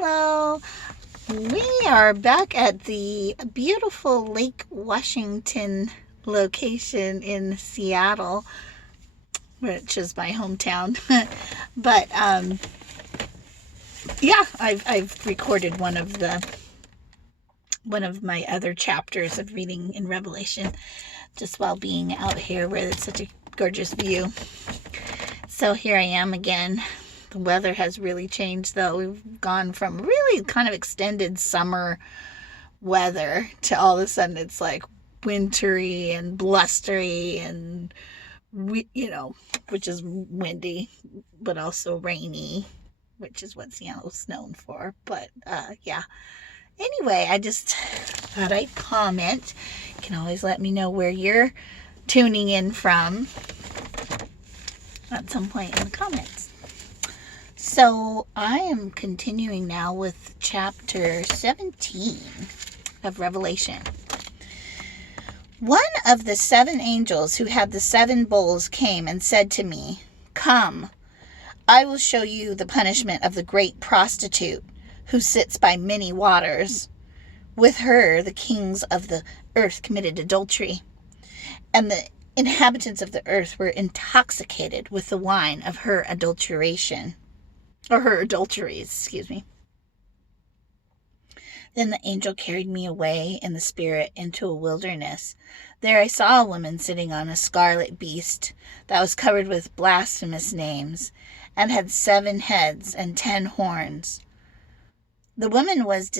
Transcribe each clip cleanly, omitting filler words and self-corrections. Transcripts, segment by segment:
Hello. We are back at the beautiful Lake Washington location in Seattle, which is my hometown. But yeah, I've recorded one of my other chapters of reading in Revelation just while being out here where it's such a gorgeous view. So here I am again. The weather has really changed, though. We've gone from really kind of extended summer weather to all of a sudden it's like wintry and blustery and, which is windy, but also rainy, which is what Seattle's known for. But, yeah. Anyway, I just thought I'd comment. You can always let me know where you're tuning in from at some point in the comments. So I am continuing now with chapter 17 of Revelation. One of the 7 angels who had the 7 bowls came and said to me, "Come, I will show you the punishment of the great prostitute who sits by many waters. With her the kings of the earth committed adultery, and the inhabitants of the earth were intoxicated with the wine of her adulteration." Or her adulteries, excuse me. Then the angel carried me away in the spirit into a wilderness. There I saw a woman sitting on a scarlet beast that was covered with blasphemous names and had 7 heads and 10 horns. The woman was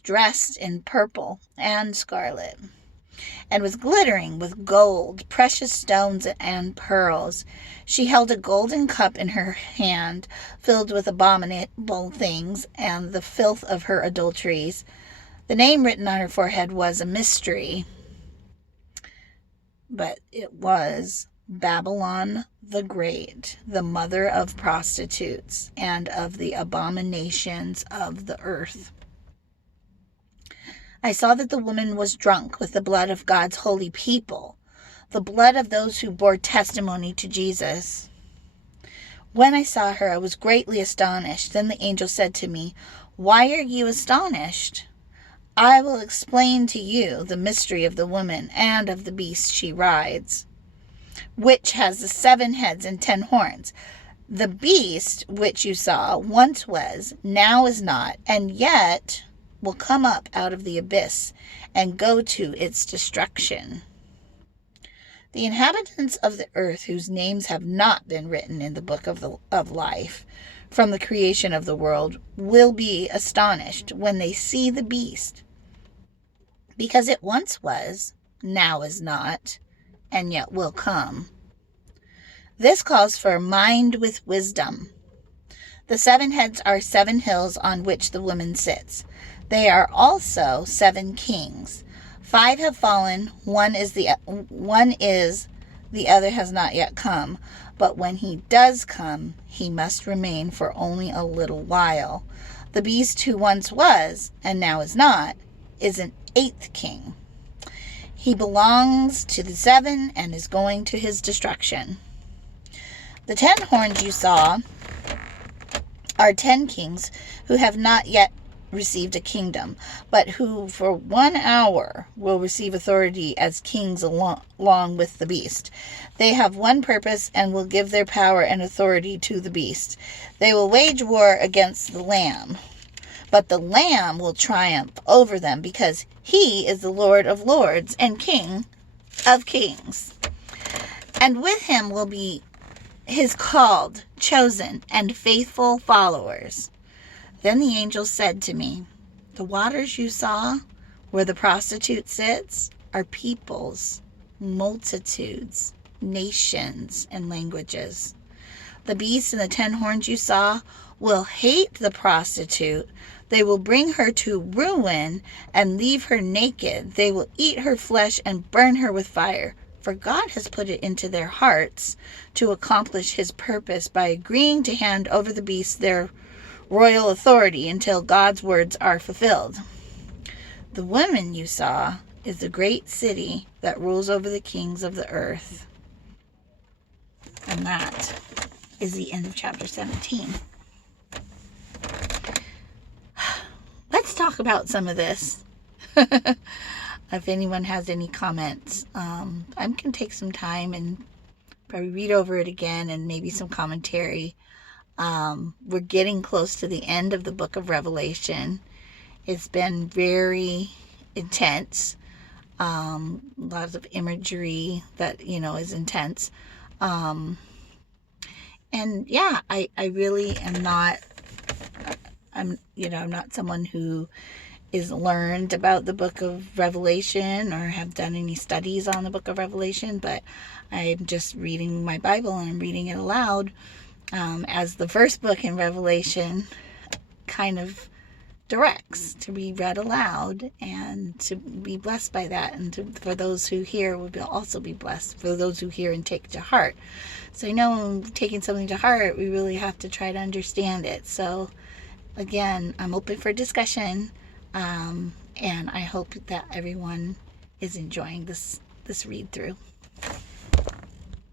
dressed in purple and scarlet, and was glittering with gold, precious stones, and pearls. She held a golden cup in her hand, filled with abominable things and the filth of her adulteries. The name written on her forehead was a mystery, but it was Babylon the Great, the mother of prostitutes and of the abominations of the earth. I saw that the woman was drunk with the blood of God's holy people, the blood of those who bore testimony to Jesus. When I saw her, I was greatly astonished. Then the angel said to me, "Why are you astonished? I will explain to you the mystery of the woman and of the beast she rides, which has the 7 heads and 10 horns. The beast which you saw once was, now is not, and yet will come up out of the abyss and go to its destruction. The inhabitants of the earth whose names have not been written in the book of life from the creation of the world will be astonished when they see the beast, because it once was, now is not, and yet will come. This calls for mind with wisdom. The 7 heads are 7 hills on which the woman sits. They are also 7 kings. 5 have fallen, one is, the other has not yet come. But when he does come, he must remain for only a little while. The beast who once was, and now is not, is an 8th king. He belongs to the 7 and is going to his destruction. The 10 horns you saw are 10 kings who have not yet received a kingdom, but who for 1 hour will receive authority as kings along with the beast. They have one purpose and will give their power and authority to the beast. They will wage war against the Lamb, but the Lamb will triumph over them because he is the Lord of lords and King of kings. And with him will be his called, chosen, and faithful followers. Then the angel said to me, "The waters you saw, where the prostitute sits, are peoples, multitudes, nations, and languages. The beast and the 10 horns you saw will hate the prostitute. They will bring her to ruin and leave her naked. They will eat her flesh and burn her with fire. For God has put it into their hearts to accomplish his purpose by agreeing to hand over the beast their royal authority until God's words are fulfilled. The woman you saw is the great city that rules over the kings of the earth." And that is the end of chapter 17. talk about some of this. If anyone has any comments, I can take some time and probably read over it again and maybe some commentary. We're getting close to the end of the book of Revelation. It's been very intense. Lots of imagery that, is intense. And yeah, I really am not, I'm not someone who is learned about the book of Revelation or have done any studies on the book of Revelation, but I'm just reading my Bible and I'm reading it aloud, as the first book in Revelation kind of directs to be read aloud and to be blessed by that, and for those who hear will also be blessed, for those who hear and take to heart. So when taking something to heart, we really have to try to understand it. So again, I'm open for discussion, and I hope that everyone is enjoying this read through.